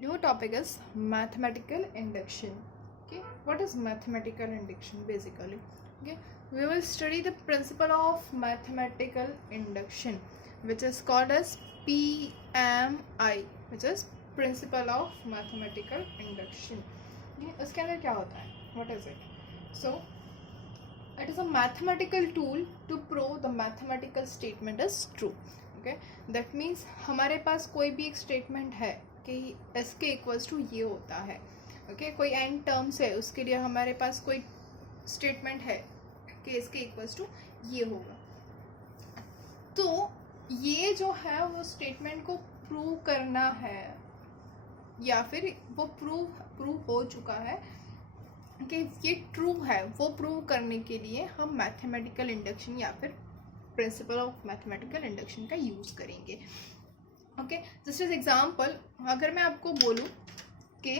New topic is mathematical induction. Okay, what is mathematical induction basically? Okay, we will study the principle of mathematical induction, which is called as PMI, which is principle of mathematical induction. Okay, इसके अंदर क्या होता है? What is it? So it is a mathematical tool to prove the mathematical statement is true. Okay, that means हमारे पास कोई भी एक statement है कि एस के इक्वल्स टू ये होता है. ओके, कोई एन टर्म्स है, उसके लिए हमारे पास कोई स्टेटमेंट है कि एस के इक्वल्स टू ये होगा. तो ये जो है वो स्टेटमेंट को प्रूव करना है, या फिर वो प्रूव हो चुका है कि ये ट्रू है, वो प्रूव करने के लिए हम मैथमेटिकल इंडक्शन या फिर प्रिंसिपल ऑफ मैथमेटिकल इंडक्शन का यूज़ करेंगे. ओके, जस्ट एज एग्जाम्पल, अगर मैं आपको बोलूँ कि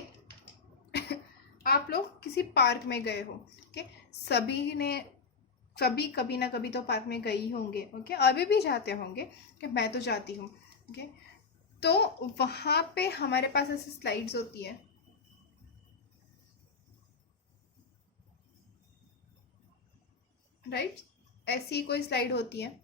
आप लोग किसी पार्क में गए हो. ओके, सभी कभी ना कभी तो पार्क में गए ही होंगे. ओके, अभी भी जाते होंगे कि मैं तो जाती हूँ. ओके, तो वहाँ पे हमारे पास ऐसी स्लाइड्स होती है, राइट? ऐसी कोई स्लाइड होती है.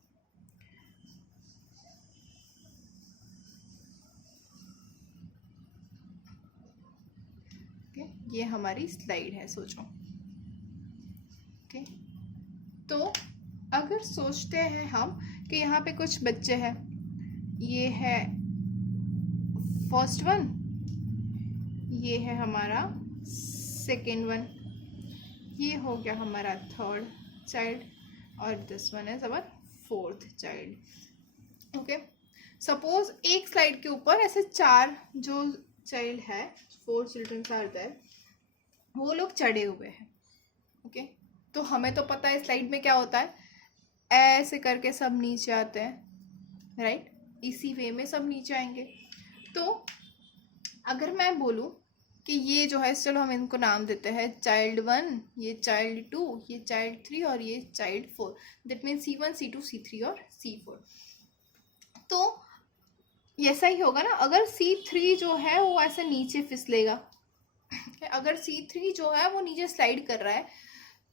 ये हमारी स्लाइड है, सोचो. ओके, तो अगर सोचते हैं हम कि यहाँ पे कुछ बच्चे हैं, ये है फर्स्ट वन, ये है हमारा सेकेंड वन, ये हो गया हमारा थर्ड चाइल्ड, और this one is our fourth child. Okay, suppose एक स्लाइड के ऊपर ऐसे 4 जो चाइल्ड है, 4 चिल्ड्रन आर देयर, वो लोग चढ़े हुए हैं. ओके, तो हमें तो पता है स्लाइड में क्या होता है, ऐसे करके सब नीचे आते हैं, राइट? इसी वे में सब नीचे आएंगे. तो अगर मैं बोलूँ कि ये जो है, चलो हम इनको नाम देते हैं चाइल्ड 1, ये चाइल्ड 2, ये चाइल्ड 3 और ये child 4. That means C1, C2, C3 और C4. तो ऐसा ही होगा ना. अगर C3 जो है वो ऐसे नीचे फिसलेगा, अगर C3 जो है वो नीचे स्लाइड कर रहा है,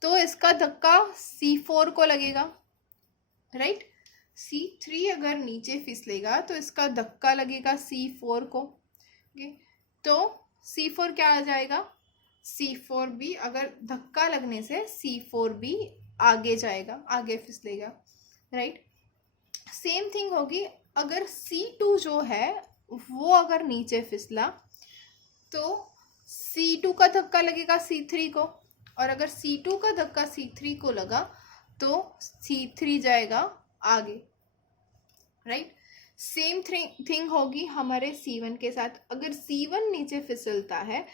तो इसका धक्का C4 को लगेगा, राइट? C3 अगर नीचे फिसलेगा तो इसका धक्का लगेगा C4 को. तो C4 क्या आ जाएगा? C4 भी, अगर धक्का लगने से C4 भी आगे जाएगा, आगे फिसलेगा, राइट? सेम थिंग होगी अगर C2 जो है वो अगर नीचे फिसला तो C2 का धक्का लगेगा C3 को, और अगर C2 का धक्का C3 को लगा तो C3 जाएगा आगे, राइट? सेम थिंग होगी हमारे C1 के साथ. अगर C1 नीचे फिसलता है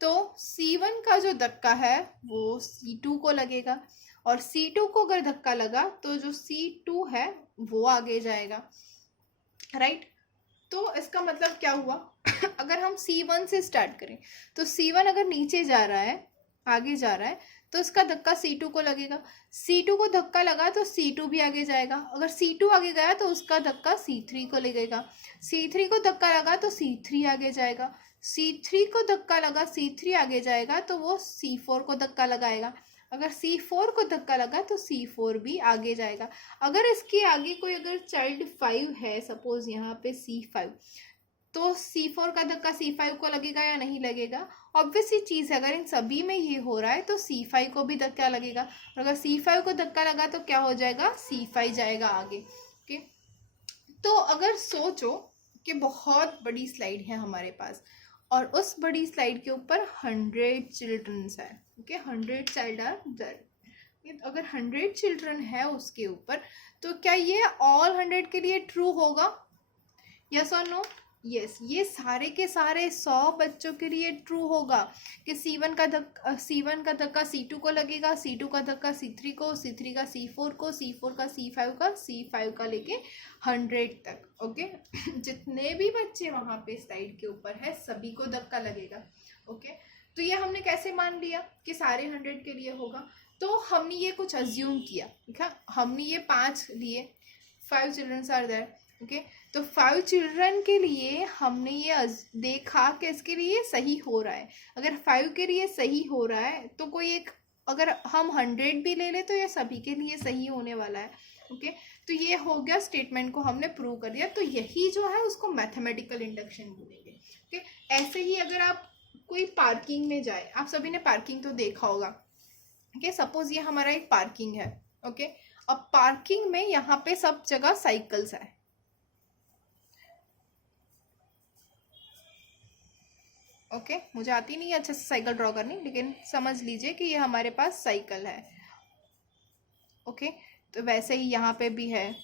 तो C1 का जो धक्का है वो C2 को लगेगा, और C2 को अगर धक्का लगा तो जो C2 है वो आगे जाएगा, राइट? तो इसका मतलब क्या हुआ? अगर हम C1 से स्टार्ट करें तो C1 अगर नीचे जा रहा है, आगे जा रहा है, तो इसका धक्का C2 को लगेगा. C2 को धक्का लगा तो C2 भी आगे जाएगा. अगर C2 आगे गया तो उसका धक्का C3 को लगेगा. C3 को धक्का लगा तो C3 आगे जाएगा. C3 को धक्का लगा, C3 आगे जाएगा, तो वो C4 को धक्का लगाएगा. अगर C4 को धक्का लगा तो C4 भी आगे जाएगा. अगर इसके आगे कोई अगर चाइल्ड 5 है, सपोज यहाँ पे C5, तो C4 का धक्का C5 को लगेगा या नहीं लगेगा? ऑब्वियस ही चीज़ है, अगर इन सभी में ये हो रहा है तो C5 को भी धक्का लगेगा, और अगर C5 को धक्का लगा तो क्या हो जाएगा? C5 जाएगा आगे. ओके, तो अगर सोचो कि बहुत बड़ी स्लाइड है हमारे पास, और उस बड़ी स्लाइड के ऊपर 100 चिल्ड्रंस है. Okay, 100 child are there. अगर 100 चिल्ड्रन है उसके ऊपर, तो क्या ये ऑल 100 के लिए ट्रू होगा? यस और नो? यस, ये सारे के सारे 100 बच्चों के लिए ट्रू होगा कि C1 का धक्का C2 को लगेगा, C2 का धक्का C3 को, C3 का C4 को, C4 का C5 का, C5 का लेके 100 तक. ओके, जितने भी बच्चे वहाँ पे स्लाइड के ऊपर है सभी को धक्का लगेगा. ओके, तो ये हमने कैसे मान लिया कि सारे 100 के लिए होगा? तो हमने ये कुछ अज्यूम किया. ठीक है, हमने ये 5 लिए, 5 चिल्ड्रंस आर देयर. ओके, तो 5 चिल्ड्रन के लिए हमने ये देखा कि इसके लिए सही हो रहा है। अगर 5 के लिए सही हो रहा है तो कोई एक, अगर हम 100 भी ले ले तो ये सभी के लिए सही होने वाला है। ओके, तो ये हो गया, स्टेटमेंट को हमने प्रूव कर दिया। तो यही जो है उसको मैथमेटिकल इंडक्शन बोलेंगे। ओके, ऐसे ही अगर आप कोई पार्किंग में जाए, आप सभी ने पार्किंग तो देखा होगा। ओके, सपोज ये हमारा एक पार्किंग है। ओके, अब पार्किंग में यहाँ पे सब जगह साइकिल्स है। ओके, मुझे आती नहीं अच्छे से साइकिल ड्रॉ करनी, लेकिन समझ लीजिए कि ये हमारे पास साइकिल है। ओके, तो वैसे ही यहाँ पे भी है।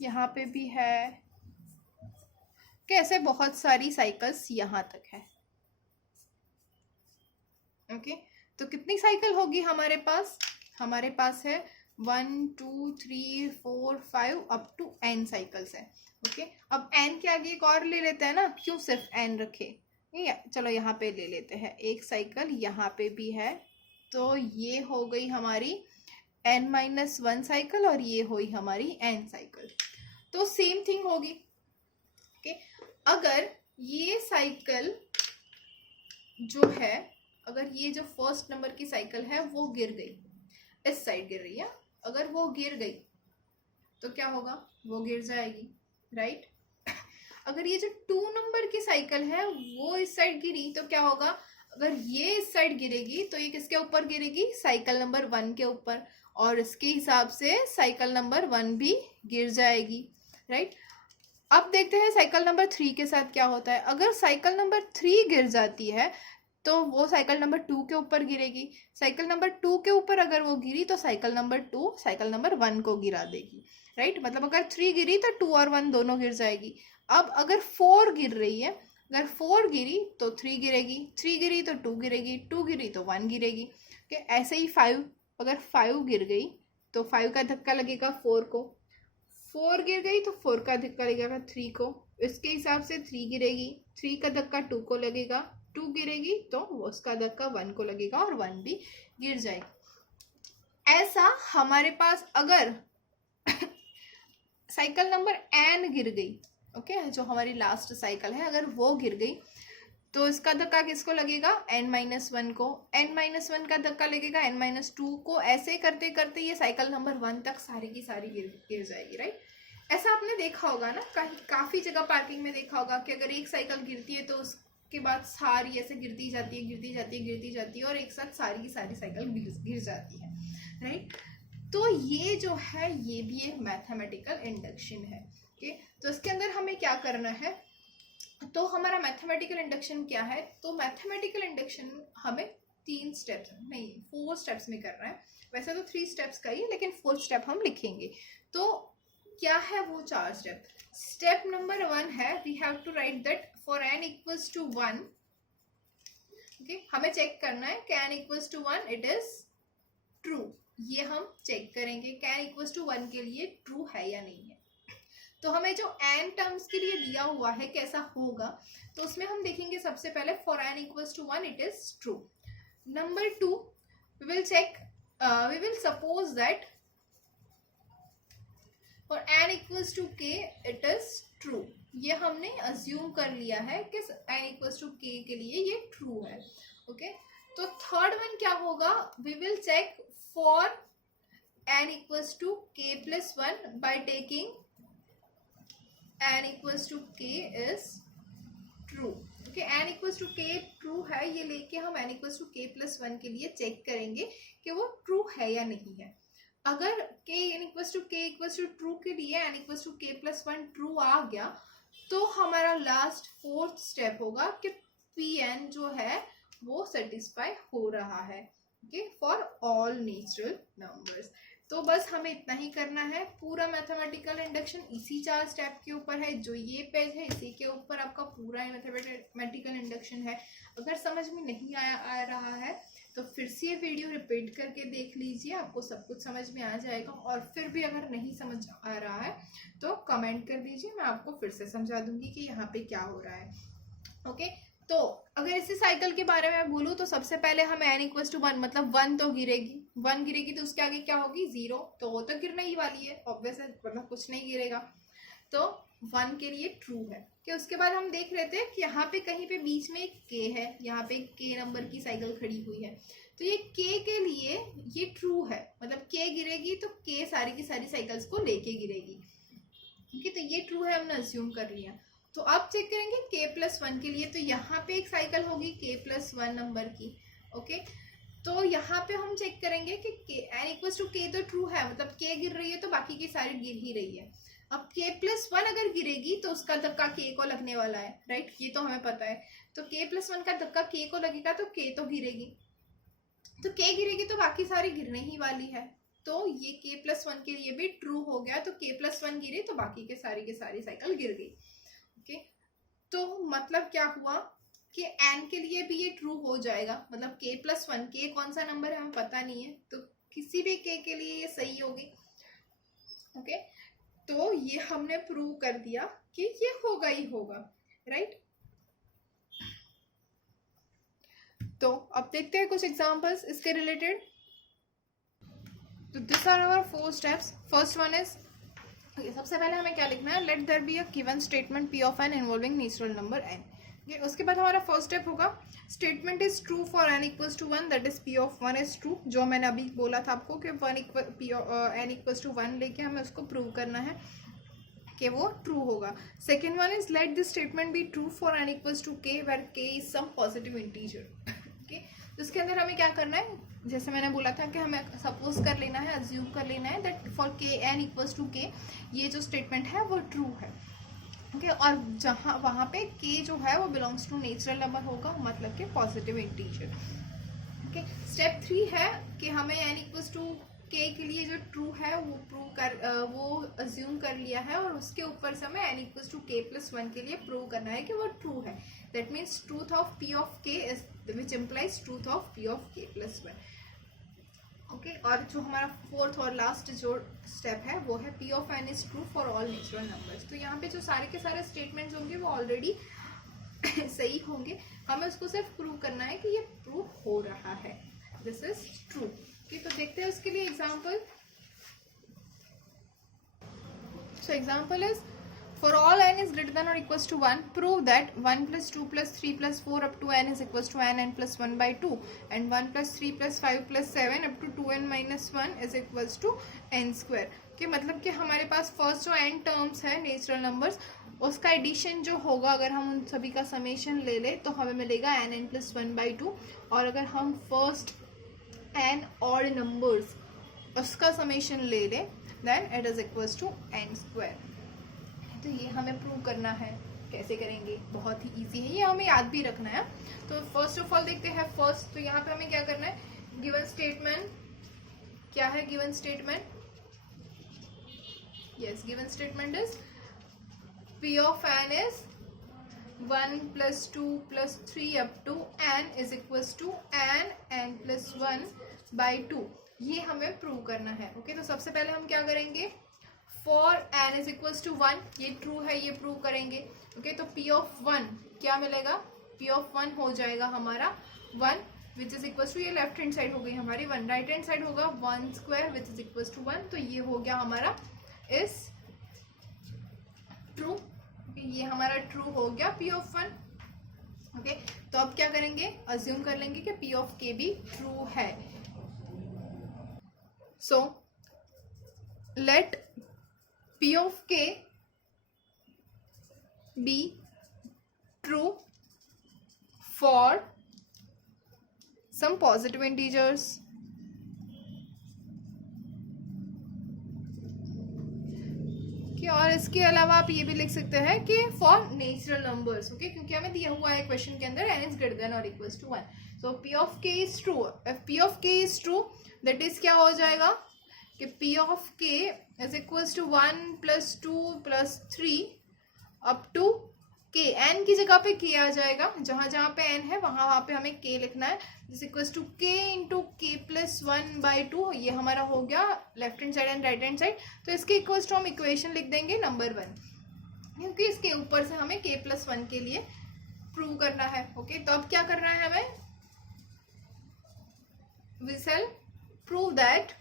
यहाँ पे भी है। कैसे बहुत सारी साइकिल्स यहाँ तक है। ओके, तो कितनी साइकिल होगी हमारे पास? हमारे पास है 1 2 3 4 5 अप टू n साइकिल्स है। ओके, अब n के आगे एक और ले लेते हैं ना, क्यों सिर्फ n रखे? चलो यहाँ पे ले लेते हैं एक साइकिल, यहाँ पे भी है। तो ये हो गई हमारी n-1 साइकिल और ये हुई हमारी n साइकिल। तो सेम थिंग होगी। ओके, अगर ये साइकिल जो है, अगर ये जो फर्स्ट नंबर की साइकिल है वो गिर गई, इस साइड गिर रही है, अगर वो गिर गई तो क्या होगा? वो गिर जाएगी, राइट। अगर ये जो 2 नंबर की साइकिल है वो इस साइड गिरी तो क्या होगा? अगर ये इस साइड गिरेगी तो ये किसके ऊपर गिरेगी? साइकिल नंबर 1 के ऊपर, और इसके हिसाब से साइकिल नंबर 1 भी गिर जाएगी, राइट। अब देखते हैं साइकिल नंबर 3 के साथ क्या होता है। अगर साइकिल नंबर 3 गिर जाती है तो वो साइकिल नंबर 2 के ऊपर गिरेगी। साइकिल नंबर 2 के ऊपर अगर वो गिरी तो साइकिल नंबर 2 साइकिल नंबर 1 को गिरा देगी, राइट। मतलब अगर 3 गिरी तो 2 और 1 दोनों गिर जाएगी। अब अगर 4 गिर रही है, अगर 4 गिरी तो 3 गिरेगी, 3 गिरी तो 2 गिरेगी, 2 गिरी तो 1 गिरेगी। ओके, ऐसे ही 5, अगर 5 गिर गई तो 5 का धक्का लगेगा 4 को, 4 गिर गई तो 4 का धक्का लगेगा 3 को, इसके हिसाब से 3 गिरेगी, 3 का धक्का 2 को लगेगा, 2 गिरेगी तो उसका धक्का 1 को लगेगा और 1 भी गिर जाएगी। ऐसा हमारे पास अगर साइकिल नंबर n गिर गई, ओके, जो हमारी लास्ट साइकिल है, अगर वो गिर गई तो इसका धक्का किसको लगेगा? n-1 को, n-1 का धक्का लगेगा n-2 को। ऐसे करते करते ये साइकिल नंबर 1 तक सारी की सारी गिर जाएगी, राइट। ऐसा आपने देखा होगा ना, काफी जगह पार्किंग में देखा होगा कि अगर एक साइकिल गिरती है तो उसके बाद सारी ऐसे गिरती जाती है, गिरती जाती है, गिरती जाती है, और एक साथ सारी की सारी साइकिल गिर जाती है, राइट। तो ये जो है ये भी एक मैथमेटिकल इंडक्शन है। ओके, तो इसके अंदर हमें क्या करना है? तो हमारा मैथमेटिकल इंडक्शन क्या है? तो मैथमेटिकल इंडक्शन हमें 3 स्टेप्स नहीं 4 स्टेप्स में करना है। वैसे तो 3 स्टेप्स का ही, लेकिन 4th स्टेप हम लिखेंगे। तो क्या है वो 4 स्टेप? स्टेप नंबर 1 है, we have to write that for n equals to 1। Okay, हमें चेक करना है कि n equals to 1 it is true. ये हम चेक करेंगे कि n इक्वल्स टू 1 के लिए ट्रू है या नहीं है। तो हमें जो n टर्म्स के लिए दिया हुआ है कैसा होगा, तो उसमें हम देखेंगे सबसे पहले for n equals to 1 it is true. Number 2 we will check, we will suppose that for n equals to k it is true. ये हमने अज्यूम कर लिया है कि n इक्वल्स टू k के लिए ये ट्रू है। ओके, तो थर्ड वन क्या होगा? We will check for n equals to k plus 1 by taking n equals to k is true. Okay, n equals to k true है, ये लेके हम n equals to k plus 1 के लिए check करेंगे कि वो ट्रू है या नहीं है। अगर n equals to k equals to true के लिए n equals to k plus 1 true आ गया तो हमारा लास्ट 4th स्टेप होगा कि Pn जो है वो सेटिस्फाई हो रहा है, okay, for all natural numbers. तो बस हमें इतना ही करना है। पूरा मैथमेटिकल इंडक्शन इसी 4 स्टेप के ऊपर है। जो ये पेज है इसी के ऊपर आपका पूरा मैथमेटिकल इंडक्शन है। अगर समझ में नहीं आ रहा है तो फिर से ये वीडियो रिपीट करके देख लीजिए, आपको सब कुछ समझ में आ जाएगा। और फिर भी अगर नहीं समझ आ रहा है तो कमेंट कर दीजिए, मैं आपको फिर से समझा दूंगी कि यहाँ पे क्या हो रहा है। ओके, तो अगर इसी साइकिल के बारे में बोलूँ तो सबसे पहले हम n इक्वल टू 1 मतलब 1 तो गिरेगी, 1 गिरेगी तो उसके आगे क्या होगी 0, तो वो तो गिरने ही वाली है ऑब्वियस है, मतलब कुछ नहीं गिरेगा, तो 1 के लिए ट्रू है। कि उसके बाद हम देख रहे थे कि यहाँ पे कहीं पे बीच में एक k है, यहाँ पे k नंबर की साइकिल खड़ी हुई है, तो ये k के लिए ये ट्रू है, मतलब k गिरेगी तो k सारी की सारी साइकिल्स को लेके गिरेगी। ठीक है, तो ये ट्रू है, हमने अज्यूम कर लिया। तो अब चेक करेंगे k+1 के लिए, तो यहाँ पे एक साइकिल होगी k+1 नंबर की। ओके, तो यहाँ पे हम चेक करेंगे कि n इक्वल टू k तो ट्रू है, मतलब k गिर रही है तो बाकी की सारी गिर ही रही है। अब k+1 अगर गिरेगी तो उसका धक्का k को लगने वाला है, राइट, ये तो हमें पता है। तो k+1 का धक्का k को लगेगा तो k तो गिरेगी, तो k गिरेगी तो बाकी सारी गिरने ही वाली है, तो ये k+1 के लिए भी ट्रू हो गया। तो k+1 गिरे तो बाकी के सारी साइकिल गिर गई। ओके, तो मतलब क्या हुआ कि n के लिए भी ये ट्रू हो जाएगा, मतलब k+1, k कौन सा नंबर है हमें पता नहीं है, तो किसी भी k के लिए ये सही होगी। ओके, तो ये हमने प्रूव कर दिया कि ये होगा ही होगा, राइट। तो अब देखते हैं कुछ एग्जांपल्स इसके रिलेटेड। तो this are our 4 steps. First one is, सबसे पहले हमें क्या लिखना है, let there be a given statement p of n involving natural number n। उसके बाद हमारा फर्स्ट स्टेप होगा, statement is true for n equals to 1, that is p of 1 is true, जो मैंने अभी बोला था आपको कि n इक्वल्स टू 1 लेके हमें उसको प्रूव करना है कि वो ट्रू होगा। Second one is, let this statement be true for n equals to k where k is some positive integer. Okay, तो इसके अंदर हमें क्या करना है, जैसे मैंने बोला था कि हमें सपोज कर लेना है, अज्यूम कर लेना है that for k n equals to k ये जो स्टेटमेंट है वो ट्रू है। ओके, और जहाँ वहाँ पे k जो है वो बिलोंग्स टू नेचुरल नंबर होगा, मतलब कि पॉजिटिव इंटीजर। ओके, स्टेप 3 है कि हमें n इक्वल्स टू k के लिए जो ट्रू है वो अज्यूम कर लिया है, और उसके ऊपर से हमें n इक्वल्स टू k+1 के लिए प्रूव करना है कि वो ट्रू है। That means truth of p of k is which implies truth of p of k+1। Okay, और जो हमारा फोर्थ और लास्ट जो स्टेप है वो है p of n is true for all natural numbers. तो यहाँ पे जो सारे के सारे स्टेटमेंट्स होंगे वो ऑलरेडी सही होंगे, हमें उसको सिर्फ प्रूव करना है कि ये प्रूव हो रहा है, दिस इज ट्रू। तो देखते हैं उसके लिए example. So example is, for all n is greater than or equals to 1, prove that 1 plus 2 plus 3 plus 4 up to n is equals to n plus 1 by 2, and 1 plus 3 plus 5 plus 7 up to 2n minus 1 is equals to n square। कि मतलब कि हमारे पास first जो n terms है natural numbers, उसका addition जो होगा अगर हम उन सभी का समेशन ले ले तो हमें मिलेगा n plus 1 by 2, और अगर हम फर्स्ट n ऑड नंबर्स उसका समेशन ले ले then it is equals to n square. तो ये हमें प्रूव करना है, कैसे करेंगे, बहुत ही इजी है, ये हमें याद भी रखना है। तो फर्स्ट ऑफ ऑल देखते हैं फर्स्ट, तो यहाँ पे हमें क्या करना है, गिवन स्टेटमेंट क्या है, given statement, yes, given statement is p of n is 1 plus 2 plus 3 up to n is equals to n plus 1 by 2, ये हमें प्रूव करना है। ओके, तो सबसे पहले हम क्या करेंगे, for n is equals to 1, ये ट्रू है, ये प्रूव करेंगे। ओके, तो p ऑफ 1 क्या मिलेगा, p ऑफ 1 हो जाएगा हमारा 1 विच इज इक्वल्स टू, ये लेफ्ट हैंड साइड हो गई हमारी 1, राइट हैंड साइड होगा 1 square which is equals to 1, तो ये हो गया हमारा इज ट्रू। ये हमारा ट्रू हो गया p ऑफ 1। ओके, तो अब क्या करेंगे, अज्यूम कर लेंगे कि p ऑफ k भी ट्रू है। So let p of k be true for some positive integers. और इसके अलावा आप ये भी लिख सकते हैं कि फॉर नेचुरल नंबर्स। ओके, क्योंकि हमें दिया हुआ है क्वेश्चन के अंदर n इज ग्रेटर देन और equals to 1, so p of k is true. If p of k is true that is क्या हो जाएगा कि p of k is equals to 1 plus 2 plus 3 up to k, n की जगह पे k आ जाएगा, जहां जहां पे n है वहां पे हमें k लिखना है, is equals to k into k plus 1 by 2, ये हमारा हो गया left hand side and right hand side. तो इसके इक्वल्स टू हम इक्वेशन लिख देंगे नंबर 1, क्योंकि इसके ऊपर से हमें k प्लस 1 के लिए प्रूव करना है। ओके, तो अब क्या करना है हमें, we shall prove that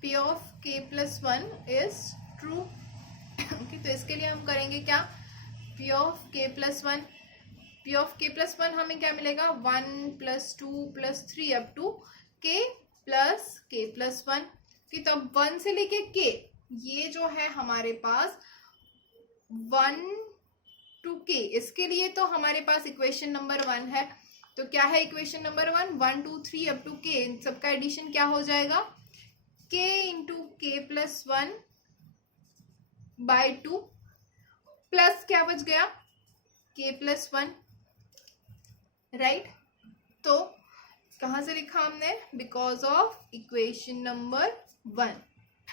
p of k plus 1 is true। Okay, तो इसके लिए हम करेंगे क्या, p of k plus 1, p of k plus 1 हमें क्या मिलेगा, 1 + 2 + 3 up to k plus k plus 1 की। तो अब 1 से लेके k, ये जो है हमारे पास 1 to k, इसके लिए तो हमारे पास इक्वेशन नंबर 1 है। तो क्या है equation number 1, 1 2 3 up to k, इन सबका एडिशन क्या हो जाएगा, k into k plus 1 by 2 plus क्या बच गया, k प्लस 1, राइट। तो कहाँ से लिखा हमने, because of equation number 1।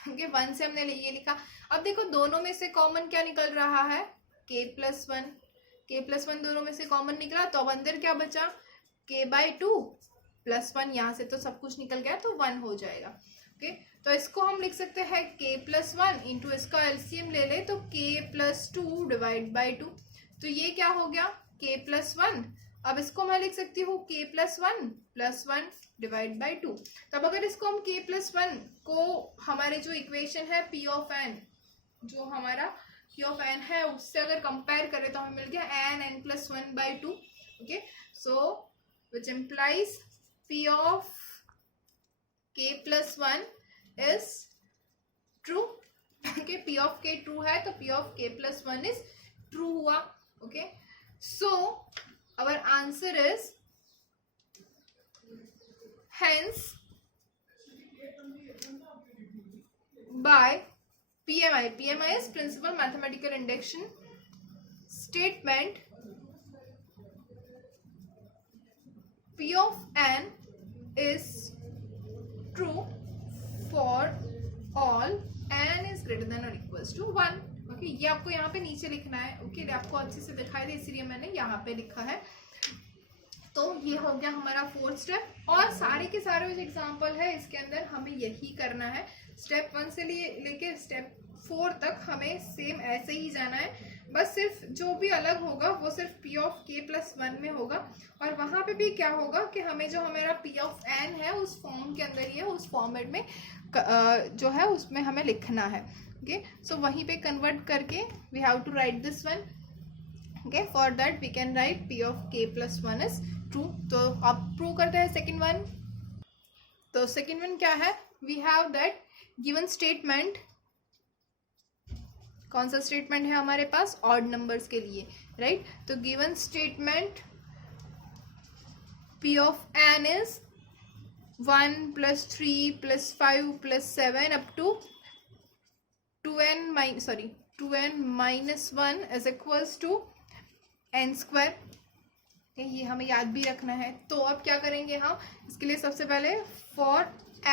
Okay, 1 से हमने ये लिखा। अब देखो दोनों में से कॉमन क्या निकल रहा है, k प्लस 1, k प्लस 1 दोनों में से कॉमन निकला, तो अब अंदर क्या बचा, k बाय 2 प्लस 1, यहाँ से तो सब कुछ निकल गया तो 1 हो जाएगा। ओके, तो इसको हम लिख सकते हैं k प्लस 1 इंटू इसका एलसीएम ले ले तो k प्लस 2 डिवाइड बाई 2, तो ये क्या हो गया, k प्लस 1। अब इसको मैं लिख सकती हूँ k plus 1 plus 1 divide by 2। तब अगर इसको हम k प्लस 1 को हमारे जो इक्वेशन है p ऑफ n, जो हमारा p ऑफ n है उससे अगर कंपेयर करें तो हमें मिल गया n plus 1 by 2। Okay, so which implies p of k plus 1 is true। okay, p of k true है तो p of k plus 1 is true हुआ। okay, so our answer is hence by PMI is principal mathematical induction statement, p of n is true for all n is greater than or equals to 1। Okay, ये आपको यहाँ पे नीचे लिखना है। Okay, आपको अच्छे से दिखाई दे इसलिए मैंने यहाँ पे लिखा है। तो ये हो गया हमारा 4th स्टेप, और सारे के सारे जो एग्जाम्पल है इसके अंदर हमें यही करना है। स्टेप 1 से लेके स्टेप 4 तक हमें सेम ऐसे ही जाना है, बस सिर्फ जो भी अलग होगा वो सिर्फ p ऑफ k प्लस 1 में होगा, और वहाँ पे भी क्या होगा कि हमें जो हमारा p ऑफ n है उस फॉर्म के अंदर ही है, उस फॉर्मेट में जो है उसमें हमें लिखना है। ओके, सो वहीं पे कन्वर्ट करके we have to write this one. Okay, for that we can write p of k plus 1 is true. तो आप प्रूव करते हैं सेकेंड वन। तो सेकेंड वन क्या है, we have that given statement, कौन सा स्टेटमेंट है हमारे पास, ऑड नंबर्स के लिए, राइट। तो given statement p of n is 1 + 3 + 5 + 7 up to 2n - 1 is equals to n square. ये हमें याद भी रखना है। तो अब क्या करेंगे हम, इसके लिए सबसे पहले for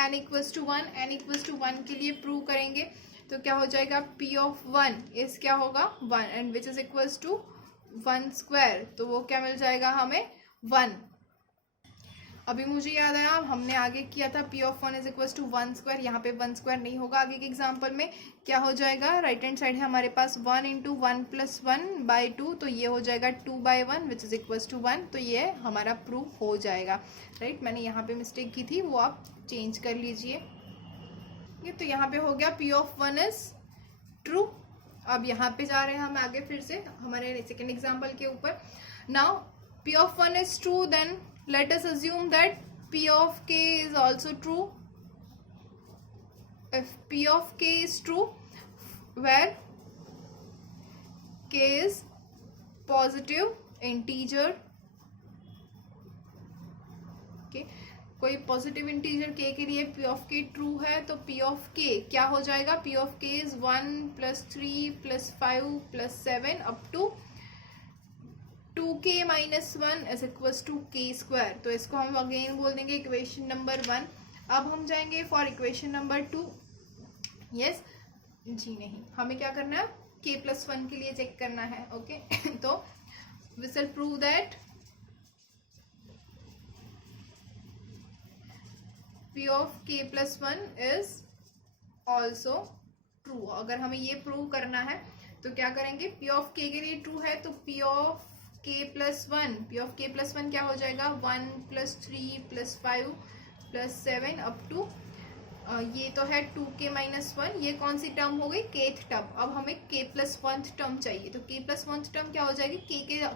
n equals to 1, n equals to 1 के लिए प्रूव करेंगे। तो क्या हो जाएगा, p ऑफ 1 इज क्या होगा 1 and which is equals to 1 square, तो वो क्या मिल जाएगा हमें 1। अभी मुझे याद आया हमने आगे किया था p of 1 is equals to 1 square, यहाँ पे 1 स्क्वायर नहीं होगा। आगे के एग्जाम्पल में क्या हो जाएगा, राइट हैंड साइड है हमारे पास 1 इंटू 1 + 1 बाई 2, तो ये हो जाएगा 2/1 विच इज इक्वल्स टू 1। तो ये हमारा प्रूफ हो जाएगा, राइट। मैंने यहाँ पे मिस्टेक की थी, वो आप चेंज कर लीजिए। ये तो यहाँ पे हो गया p ऑफ 1 इज ट्रू। अब यहाँ पे जा रहे हैं हम आगे फिर से हमारे सेकेंड एग्जाम्पल के ऊपर। Now p of 1 is true, then let us assume that p of k is also true. If p of k is true, where k is positive integer, okay, कोई पॉजिटिव इंटीजर k के लिए p of k true है, तो p of k क्या हो जाएगा, p of k is 1 + 3 + 5 + 7 up to 2k - 1 is equals to k square. तो इसको हम अगेन बोल देंगे इक्वेशन नंबर 1। अब हम जाएंगे फॉर इक्वेशन नंबर 2। यस जी नहीं, हमें क्या करना है, k प्लस 1 के लिए चेक करना है। ओके तो we will prove that p of k plus 1 is also true. अगर हमें ये प्रूव करना है तो क्या करेंगे, पी ऑफ के के लिए ट्रू है तो पी ऑफ के प्लस वन, पी ऑफ के प्लस वन क्या हो जाएगा, 1 + 3 + 5 + 7 अप टू ये तो है 2k - 1, ये कौन सी टर्म हो गई, केथ टर्म। अब हमें k + 1th टर्म चाहिए, तो k + 1th टर्म क्या हो जाएगी,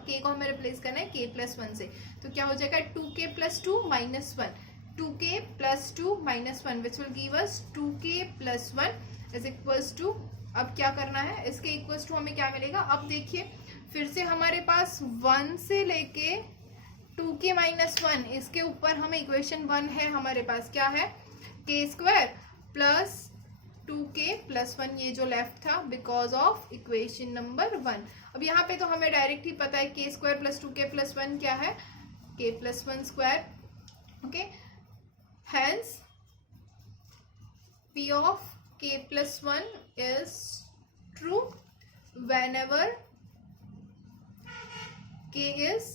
k को हमें रिप्लेस करना है k + 1 से, तो क्या हो जाएगा 2k + 2 - 1, 2k + 2 - 1 which will give us 2k + 1 is equals to, अब क्या करना है, इसके इक्वल्स टू हमें क्या मिलेगा, अब देखिए फिर से हमारे पास 1 से लेके 2k - 1, इसके ऊपर हमें इक्वेशन 1 है हमारे पास, क्या है, k² + 2k + 1, ये जो लेफ्ट था बिकॉज ऑफ इक्वेशन नंबर 1। अब यहाँ पे तो हमें डायरेक्ट ही पता है k² + 2k + 1 क्या है, k + 1 square, okay, hence p of k + 1 is true whenever k is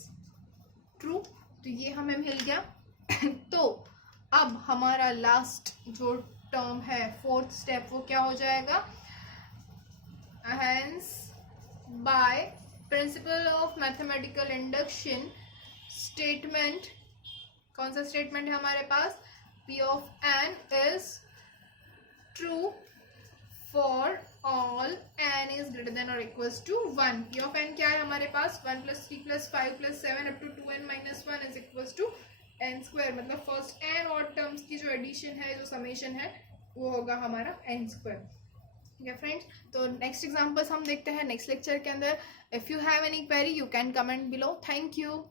true, तो ये हमें मिल गया। तो अब हमारा लास्ट जो टर्म है, 4th स्टेप, वो क्या हो जाएगा, hence by principle of mathematical induction statement, कौन सा स्टेटमेंट है हमारे पास, p of n is true for all n is greater than or equals to 1। p of n क्या है हमारे पास, 1 + 3 + 5 + 7 up to 2n - 1 is equals to n², मतलब first n और terms की जो एडिशन है, जो समेशन है, वो होगा हमारा n²। ठीक है फ्रेंड्स, तो नेक्स्ट एग्जांपल्स हम देखते हैं नेक्स्ट लेक्चर के अंदर। If you have any query you can comment below. Thank you.